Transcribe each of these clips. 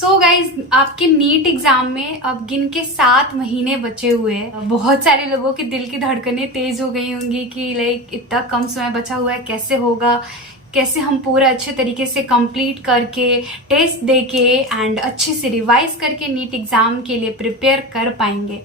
So guys, आपके NEET exam में अब गिन के 7 महीने बचे हुए हैं। बहुत सारे लोगों के दिल की धड़कनें तेज हो गई होंगी कि लाइक इतना कम समय बचा हुआ है, कैसे होगा, कैसे हम पूरा अच्छे तरीके से कंप्लीट करके टेस्ट देके एंड अच्छे से रिवाइज करके नीट एग्जाम के लिए प्रिपेयर कर पाएंगे।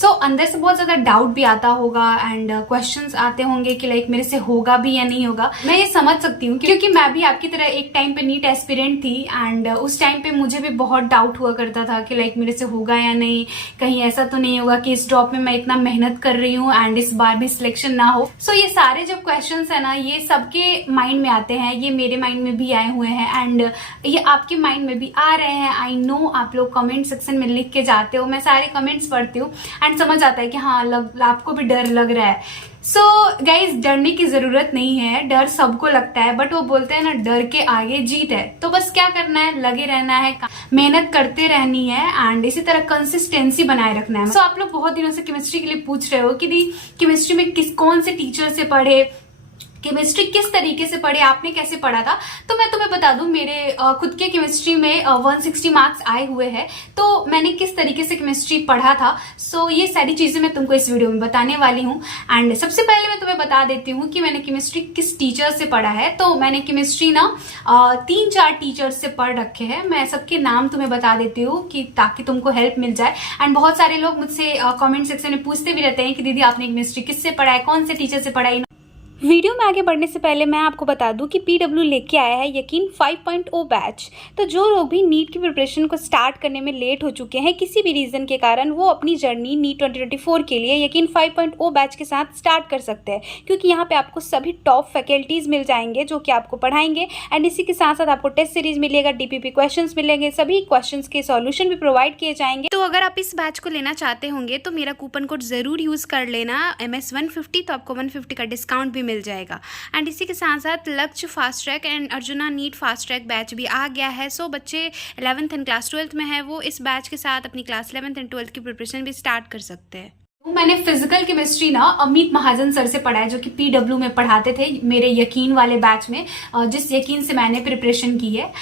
सो अंदर से बहुत ज्यादा डाउट भी आता होगा एंड क्वेश्चंस आते होंगे कि लाइक मेरे से होगा भी या नहीं होगा। मैं ये समझ सकती हूँ क्योंकि मैं भी आपकी तरह एक टाइम पे नीट एस्पिरेंट थी एंड उस टाइम पे मुझे भी बहुत डाउट हुआ करता था कि लाइक मेरे से होगा या नहीं, कहीं ऐसा तो नहीं होगा कि इस ड्रॉप में मैं इतना मेहनत कर रही हूँ एंड इस बार भी सिलेक्शन ना हो। सो ये सारे जो क्वेश्चंस है ना, ये सबके माइंड में आते हैं, ये मेरे माइंड में भी आए हुए हैं एंड ये आपके माइंड में भी आ रहे हैं। आई नो आप लोग कमेंट सेक्शन में लिख के जाते हो, मैं सारे कमेंट्स पढ़ती हूँ एंड समझ आता है कि हाँ आपको भी डर लग रहा है। सो गाइज, डरने की जरूरत नहीं है, डर सबको लगता है, बट वो बोलते हैं ना डर के आगे जीत है। तो बस क्या करना है, लगे रहना है, मेहनत करते रहनी है एंड इसी तरह कंसिस्टेंसी बनाए रखना है। सो आप लोग बहुत दिनों से केमिस्ट्री के लिए पूछ रहे हो कि दी केमिस्ट्री में कौन से टीचर से पढ़े, केमिस्ट्री किस तरीके से पढ़े, आपने कैसे पढ़ा था। तो मैं तुम्हें बता दूं, मेरे खुद के केमिस्ट्री में 160 मार्क्स आए हुए हैं, तो मैंने किस तरीके से केमिस्ट्री पढ़ा था। सो ये सारी चीजें मैं तुमको इस वीडियो में बताने वाली हूँ। एंड सबसे पहले मैं तुम्हें बता देती हूँ कि मैंने केमिस्ट्री किस टीचर से पढ़ा है। तो मैंने केमिस्ट्री ना 3-4 टीचर से पढ़ रखे हैं। मैं सबके नाम तुम्हें बता देती हूँ कि ताकि तुमको हेल्प मिल जाए। एंड बहुत सारे लोग मुझसे कॉमेंट सेक्शन में पूछते भी रहते हैं कि दीदी आपने केमिस्ट्री किससे पढ़ा है, कौन से टीचर से पढ़ा है। वीडियो में आगे बढ़ने से पहले मैं आपको बता दूं कि पीडब्ल्यू लेके आया है यकीन 5.0 बैच। तो जो लोग भी नीट की प्रिपरेशन को स्टार्ट करने में लेट हो चुके हैं किसी भी रीज़न के कारण, वो अपनी जर्नी नीट 2024 के लिए यकीन 5.0 बैच के साथ स्टार्ट कर सकते हैं, क्योंकि यहाँ पे आपको सभी टॉप फैकल्टीज़ मिल जाएंगे जो कि आपको पढ़ाएंगे एंड इसी के साथ साथ आपको टेस्ट सीरीज मिलेगा, डीपीपी क्वेश्चन मिलेंगे, सभी क्वेश्चन के सॉल्यूशन भी प्रोवाइड किए जाएंगे। तो अगर आप इस बैच को लेना चाहते होंगे तो मेरा कूपन कोड ज़रूर यूज़ कर लेना MS150, तो आपको 150 का डिस्काउंट भी मिल जाएगा। एंड इसी के साथ साथ Lakshya fast track and Arjuna NEET fast track batch भी आ गया है। सो बच्चे 11th एंड क्लास 12th में है, वो इस बैच के साथ अपनी क्लास 11th एंड 12th की प्रिपरेशन भी स्टार्ट कर सकते हैं। मैंने फिजिकल केमिस्ट्री ना अमित महाजन सर से पढ़ा है, जो कि पीडब्ल्यू में पढ़ाते थे मेरे यकीन वाले बैच में, जिस यकीन से मैंने प्रिपरेशन की है।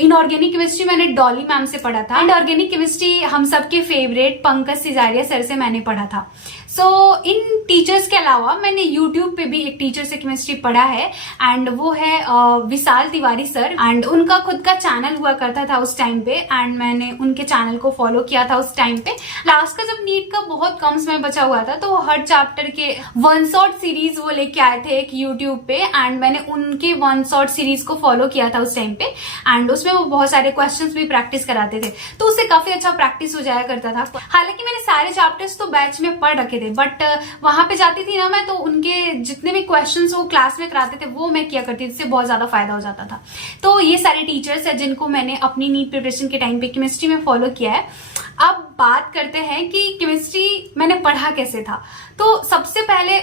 इनऑर्गेनिक केमिस्ट्री मैंने डॉली मैम से पढ़ा था एंड ऑर्गेनिक केमिस्ट्री हम सबके फेवरेट पंकज सिजारिया सर से मैंने पढ़ा था। सो इन टीचर्स के अलावा मैंने यूट्यूब पे भी एक टीचर से केमिस्ट्री पढ़ा है एंड वो है विशाल तिवारी सर। एंड उनका खुद का चैनल हुआ करता था उस टाइम पे एंड मैंने उनके चैनल को फॉलो किया था उस टाइम पे। लास्ट का जब नीट का बहुत कम समय बचा हुआ था तो हर चैप्टर के 1 शॉट सीरीज वो लेके आए थे एक यूट्यूब पे एंड मैंने उनके 1 शॉट सीरीज को फॉलो किया था उस टाइम पे एंड उसमें वो बहुत सारे क्वेश्चंस भी प्रैक्टिस कराते थे, तो उससे काफी अच्छा प्रैक्टिस हो जाया करता था। हालांकि मैंने सारे चैप्टर्स तो बैच में पढ़ रखे थे, बट वहां पे जाती थी ना मैं, तो उनके जितने भी क्वेश्चंस वो क्लास में कराते थे वो मैं किया करती थी, इससे बहुत ज्यादा फायदा हो जाता था। तो ये सारे टीचर्स है जिनको मैंने अपनी नीट प्रिपरेशन के टाइम पे केमिस्ट्री में फॉलो किया है। अब बात करते हैं कि केमिस्ट्री मैंने पढ़ा कैसे था। तो सबसे पहले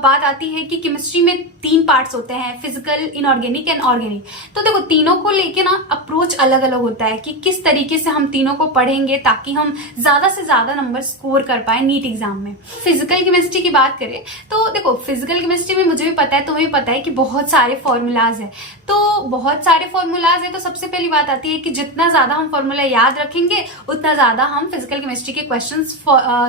बात आती है कि केमिस्ट्री में 3 पार्ट्स होते हैं, फिजिकल, इनऑर्गेनिक एंड ऑर्गेनिक। तो देखो तीनों को लेके ना अप्रोच अलग अलग होता है कि किस तरीके से हम तीनों को पढ़ेंगे ताकि हम ज्यादा से ज्यादा नंबर स्कोर कर पाए नीट एग्जाम में। फिजिकल केमिस्ट्री की बात करें तो देखो फिजिकल केमिस्ट्री में मुझे भी पता है, तुम्हें भी पता है कि बहुत सारे फॉर्मूलाज है। तो बहुत सारे फॉर्मूलाज है, तो सबसे पहली बात आती है कि जितना ज्यादा हम फॉर्मूला याद रखेंगे उतना ज्यादा हम फिजिकल केमिस्ट्री के क्वेश्चंस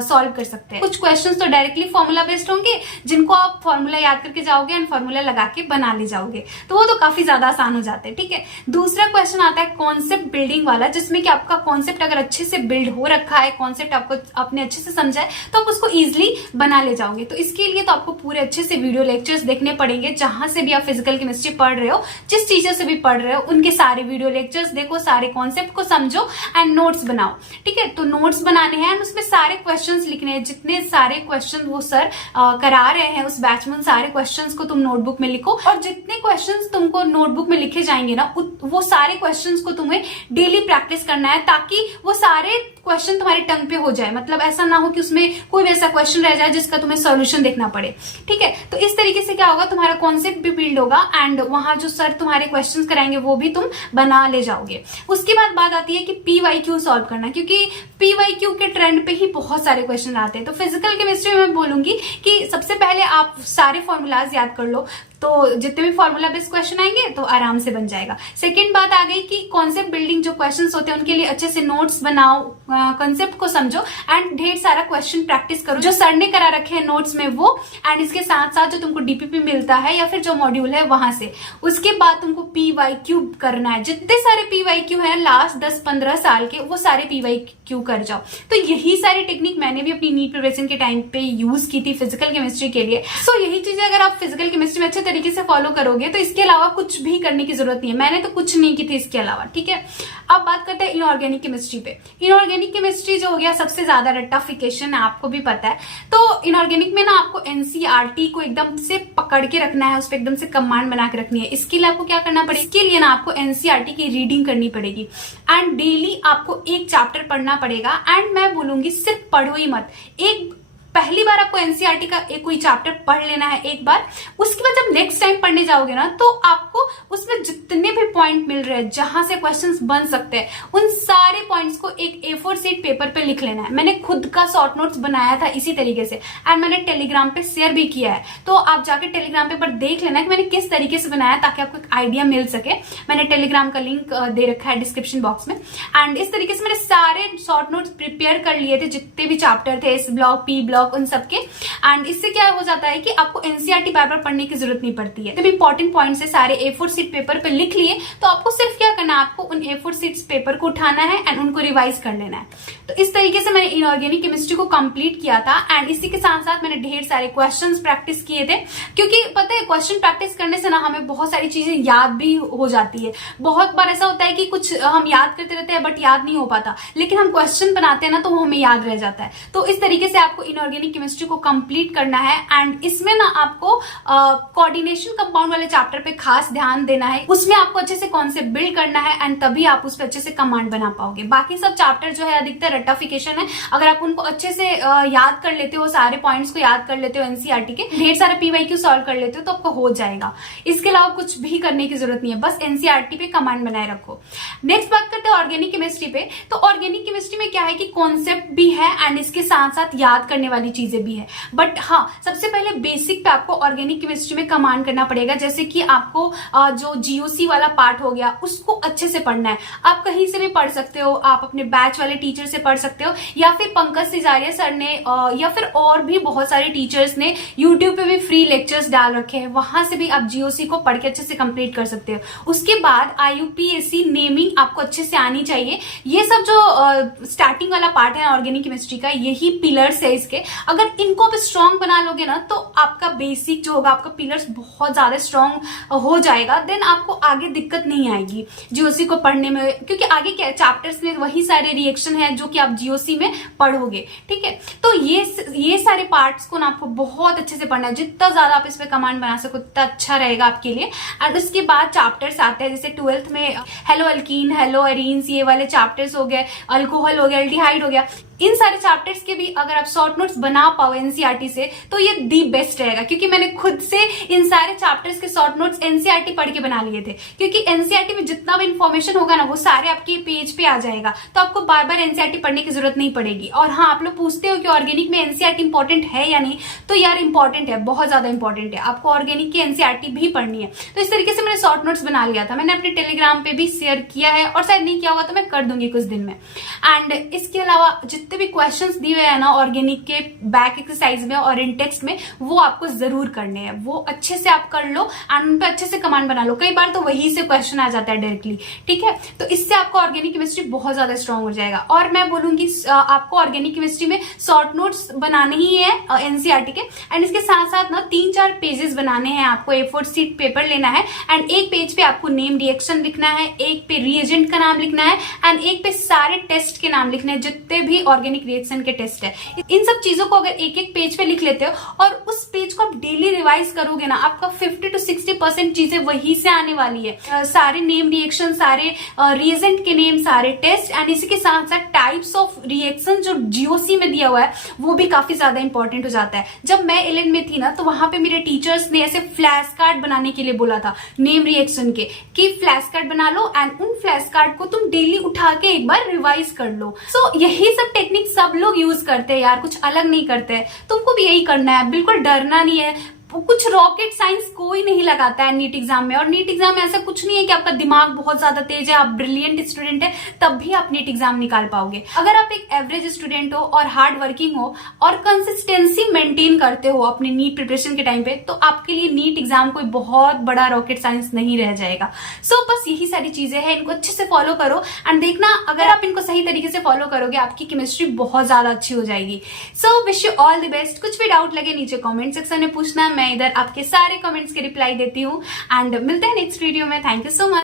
सॉल्व कर सकते हैं। कुछ क्वेश्चंस तो डायरेक्टली फॉर्मूला बेस्ड होंगे जिनको आप फॉर्मूला याद करके जाओगे एंड फॉर्मूला लगा के बना ले जाओगे, तो वो तो काफी ज्यादा आसान हो जाते हैं। ठीक है, दूसरा क्वेश्चन आता है कॉन्सेप्ट बिल्डिंग वाला, जिसमें कि आपका कॉन्सेप्ट अगर अच्छे से बिल्ड हो रखा है, कॉन्सेप्ट आपको आपने अच्छे से समझा है तो आप उसको इजिली बना ले जाओगे। तो इसके लिए तो आपको पूरे अच्छे से वीडियो लेक्चर्स देखने पड़ेंगे। जहां से भी आप फिजिकल केमिस्ट्री पढ़ रहे हो, जिस टीचर से भी पढ़ रहे हो, उनके सारे वीडियो लेक्चर्स देखो, सारे कॉन्सेप्ट को समझो एंड नोट्स बनाओ। ठीक है, तो नोट्स बनाने हैं एंड उसमें सारे क्वेश्चंस लिखने हैं, जितने सारे क्वेश्चन वो सर करा रहे हैं उस बैच में, सारे क्वेश्चंस को तुम नोटबुक में लिखो और जितने क्वेश्चंस तुमको नोटबुक में लिखे जाएंगे ना, वो सारे क्वेश्चंस को तुम्हें डेली प्रैक्टिस करना है ताकि वो सारे क्वेश्चन तुम्हारे टंग पे हो जाए। मतलब ऐसा ना हो कि उसमें कोई वैसा क्वेश्चन रह जाए जिसका तुम्हें सॉल्यूशन देखना पड़े। ठीक है, तो इस तरीके से क्या होगा, तुम्हारा कॉन्सेप्ट भी बिल्ड होगा एंड वहां जो सर तुम्हारे क्वेश्चन कराएंगे वो भी तुम बना ले जाओगे। उसके बाद बात आती है कि PYQ सॉल्व करना, क्योंकि PYQ के ट्रेंड पे ही बहुत सारे क्वेश्चन आते हैं। तो फिजिकल केमिस्ट्री में मैं बोलूंगी कि सबसे पहले आप सारे फॉर्मूलाज याद कर लो, तो जितने भी फॉर्मूला बेस्ड क्वेश्चन आएंगे तो आराम से बन जाएगा। सेकेंड बात आ गई कि कॉन्सेप्ट बिल्डिंग जो क्वेश्चंस होते हैं उनके लिए अच्छे से नोट्स बनाओ, कॉन्सेप्ट को समझो एंड ढेर सारा क्वेश्चन प्रैक्टिस करो जो सर ने करा रखे हैं नोट्स में वो, एंड इसके साथ साथ जो तुमको डीपीपी मिलता है या फिर जो मॉड्यूल है वहां से। उसके बाद तुमको PYQ करना है, जितने सारे PYQ हैं लास्ट 10-15 साल के वो सारे PYQ कर जाओ। तो यही सारी टेक्निक मैंने भी अपनी नीट प्रिपरेशन के टाइम पे यूज की थी फिजिकल केमिस्ट्री के लिए। सो यही चीजें अगर आप फिजिकल केमिस्ट्री में अच्छे तरीके से फॉलो करोगे तो इसके अलावा कुछ भी करने की जरूरत नहीं है। मैंने तो कुछ नहीं की थी इसके अलावा, ठीक है। अब बात करते हैं इनऑर्गेनिक केमिस्ट्री पे। इनऑर्गेनिक केमिस्ट्री जो हो गया सबसे ज्यादा रट्टाफिकेशन है, आपको भी पता है। तो इनऑर्गेनिक में ना आपको NCERT को एकदम से पकड़ के रखना है, उस पर एकदम से कमांड बना के रखनी है। इसके लिए आपको क्या करना पड़ेगा, इसके लिए ना आपको NCERT की रीडिंग करनी पड़ेगी एंड डेली आपको एक चैप्टर पढ़ना पड़ेगा। एंड मैं बोलूंगी सिर्फ पढ़ो ही मत, एक पहली बार आपको NCERT का एक कोई चैप्टर पढ़ लेना है एक बार, उसके बाद जब नेक्स्ट टाइम पढ़ने जाओगे ना तो आपको उसमें जितने भी पॉइंट मिल रहे हैं जहां से क्वेश्चंस बन सकते हैं उन सारे पॉइंट्स को एक A4 शीट पेपर पे लिख लेना है। मैंने खुद का शॉर्ट नोट्स बनाया था इसी तरीके से एंड मैंने टेलीग्राम पे शेयर भी किया है, तो आप जाके टेलीग्राम पे पर देख लेना कि मैंने किस तरीके से बनाया ताकि आपको एक आइडिया मिल सके। मैंने टेलीग्राम का लिंक दे रखा है डिस्क्रिप्शन बॉक्स में। एंड इस तरीके से मैंने सारे शॉर्ट नोट्स प्रिपेयर कर लिए थे, जितने भी चैप्टर थे, इस ब्लॉक, P ब्लॉक, उन सबके। एंड इससे क्या हो जाता है कि आपको NCERT बार बार पढ़ने की जरूरत नहीं पड़ती है। जब इंपॉर्टेंट पॉइंट्स है सारे A4 शीट पेपर पे लिख लिए तो आपको सिर्फ क्या करना है, आपको उन A4 शीट्स पेपर को उठाना है एंड उनको रिवाइज कर लेना है। तो इस तरीके से मैंने इनऑर्गेनिक केमिस्ट्री को कंप्लीट किया था एंड इसी के साथ साथ मैंने ढेर सारे क्वेश्चंस प्रैक्टिस किए थे, क्योंकि पता है क्वेश्चन प्रैक्टिस करने से ना हमें बहुत सारी चीजें याद भी हो जाती है। बहुत बार ऐसा होता है कि कुछ हम याद करते रहते हैं बट याद नहीं हो पाता, लेकिन हम क्वेश्चन बनाते हैं ना तो वो हमें याद रह जाता है। तो इस तरीके से आपको इनऑर्गेनिक केमिस्ट्री को कंप्लीट करना है एंड इसमें ना आपको कोऑर्डिनेशन कंपाउंड वाले चैप्टर पे खास ध्यान देना है। उसमें आपको अच्छे से कॉन्सेप्ट बिल्ड करना है एंड तभी आप उस पर अच्छे से कमांड बना पाओगे। बाकी सब चैप्टर जो है अधिकतर रट्टाफिकेशन है, अगर आप उनको अच्छे से याद कर लेते हो, सारे पॉइंट्स को याद कर लेते हो, NCERT के ढेर सारे PYQ सॉल्व कर लेते हो तो आपको हो जाएगा। इसके अलावा कुछ भी करने की जरूरत नहीं है, बस NCERT पे कमांड बनाए रखो। नेक्स्ट बात करते हैं ऑर्गेनिक केमिस्ट्री पे। तो ऑर्गेनिक केमिस्ट्री में क्या है कि कॉन्सेप्ट भी है एंड इसके साथ साथ याद करने वाली चीजें भी है। बट हाँ, सबसे पहले बेसिक पे आपको ऑर्गेनिक केमिस्ट्री में कमांड करना पड़ेगा। जैसे कि आपको जो GOC वाला पार्ट हो गया उसको अच्छे से पढ़ना है। आप कहीं से भी पढ़ सकते हो, आप अपने बैच वाले टीचर से पढ़ सकते हो या फिर पंकज सिजारिया सर ने या फिर और भी बहुत सारे टीचर्स ने यूट्यूब पे भी फ्री लेक्चर्स डाल रखे हैं, वहां से भी आप GOC को पढ़ के अच्छे से कंप्लीट कर सकते हो। उसके बाद IUPAC नेमिंग आपको अच्छे से आनी चाहिए। ये सब जो स्टार्टिंग वाला पार्ट है ऑर्गेनिक केमिस्ट्री का, यही पिलर्स है इसके। अगर इनको आप स्ट्रॉन्ग बना लोगे ना तो आपका बेसिक जो होगा, आपका पिलर्स बहुत ज्यादा स्ट्रॉन्ग हो जाएगा, देन आपको आगे दिक्कत नहीं आएगी GOC को पढ़ने में, क्योंकि आगे क्या चैप्टर्स में वही सारे रिएक्शन है जो कि आप GOC में पढ़ोगे, ठीक है। तो ये सारे पार्ट्स को ना आपको बहुत अच्छे से पढ़ना है। जितना ज्यादा आप इस पे कमांड बना सको उतना अच्छा रहेगा आपके लिए। एंड उसके बाद चैप्टर्स आते हैं, जैसे 12th में हेलो अल्कीन, हेलो एरीन्स, ये वाले चैप्टर्स हो गए, अल्कोहल हो गया, एल्डिहाइड हो गया। इन सारे चैप्टर्स के भी अगर आप शॉर्ट नोट्स बना पाओ NCERT से तो ये दी बेस्ट रहेगा, क्योंकि मैंने खुद से इन सारे चैप्टर्स के शॉर्ट नोट्स NCERT पढ़ के बना लिए थे। क्योंकि NCERT में जितना भी इंफॉर्मेशन होगा ना वो सारे आपके पेज पे आ जाएगा, तो आपको बार बार NCERT पढ़ने की जरूरत नहीं पड़ेगी। और हाँ, आप लोग पूछते हो कि ऑर्गेनिक में NCERT इंपॉर्टेंट है या नहीं, तो यार इंपॉर्टेंट है, बहुत ज्यादा इंपॉर्टेंट है। आपको ऑर्गेनिक की NCERT भी पढ़नी है। तो इस तरीके से मैंने शॉर्ट नोट्स बना लिया था, मैंने अपने टेलीग्राम पे भी शेयर किया है और शायद नहीं किया हुआ तो मैं कर दूंगी कुछ दिन में। एंड इसके अलावा जितने भी क्वेश्चन दिए हुए हैं ना ऑर्गेनिक के बैक एक्सरसाइज में और इन टेक्स्ट में, वो आपको जरूर करने हैं। वो अच्छे से आप कर लो एंड उन पे अच्छे से कमांड बना लो। कई बार तो वही से क्वेश्चन आ जाता है डायरेक्टली, ठीक है। तो इससे आपको ऑर्गेनिक केमिस्ट्री बहुत ज्यादा स्ट्रांग हो जाएगा। और मैं बोलूंगी आपको ऑर्गेनिक केमिस्ट्री में शॉर्ट नोट्स बनाने ही है NCERT के, एंड इसके साथ साथ ना 3-4 पेजेस बनाने हैं। आपको A4 शीट पेपर लेना है एंड एक पेज पे आपको नेम रिएक्शन लिखना है, एक पे रिएजेंट का नाम लिखना है एंड एक पे सारे टेस्ट के नाम लिखने हैं, जितने भी ऑर्गेनिक रिएक्शन के टेस्ट है। इन सब चीजों को अगर एक एक पेज पे लिख लेते हो और उस पेज को आप डेली रिवाइज करोगे ना, आपका 50 to 60% चीजें वही से आने वाली है। सारे नेम रिएक्शन, सारे रिएजेंट के नेम, सारे टेस्ट एंड इसी के साथ साथ टाइप्स ऑफ रिएक्शन जो GOC में दिया हुआ है वो भी काफी ज्यादा इंपॉर्टेंट हो जाता है। जब मैं 11 में थी ना तो वहां पे मेरे टीचर्स ने ऐसे फ्लैश कार्ड बनाने के लिए बोला था नेम रिएक्शन के, कि फ्लैश कार्ड बना लो एंड उन फ्लैश कार्ड को तुम डेली उठा के एक बार रिवाइज कर लो। सो यही सब टेक्निक सब लोग यूज करते हैं यार, कुछ अलग नहीं करते हैं। तुमको भी यही करना है, बिल्कुल डरना नहीं है। कुछ रॉकेट साइंस कोई नहीं लगाता है नीट एग्जाम में। और नीट एग्जाम में ऐसा कुछ नहीं है कि आपका दिमाग बहुत ज्यादा तेज है, आप ब्रिलियंट स्टूडेंट है तब भी आप नीट एग्जाम निकाल पाओगे। अगर आप एक एवरेज स्टूडेंट हो और हार्ड वर्किंग हो और कंसिस्टेंसी मेंटेन करते हो अपनी नीट प्रिपरेशन के टाइम पे, तो आपके लिए नीट एग्जाम कोई बहुत बड़ा रॉकेट साइंस नहीं रह जाएगा। सो बस यही सारी चीजें हैं, इनको अच्छे से फॉलो करो एंड देखना अगर आप इनको सही तरीके से फॉलो करोगे आपकी केमिस्ट्री बहुत ज्यादा अच्छी हो जाएगी। So wish you all the best. कुछ भी डाउट लगे नीचे कमेंट सेक्शन में पूछना, मैं इधर आपके सारे कमेंट्स के रिप्लाई देती हूँ एंड मिलते हैं नेक्स्ट वीडियो में। Thank you so much.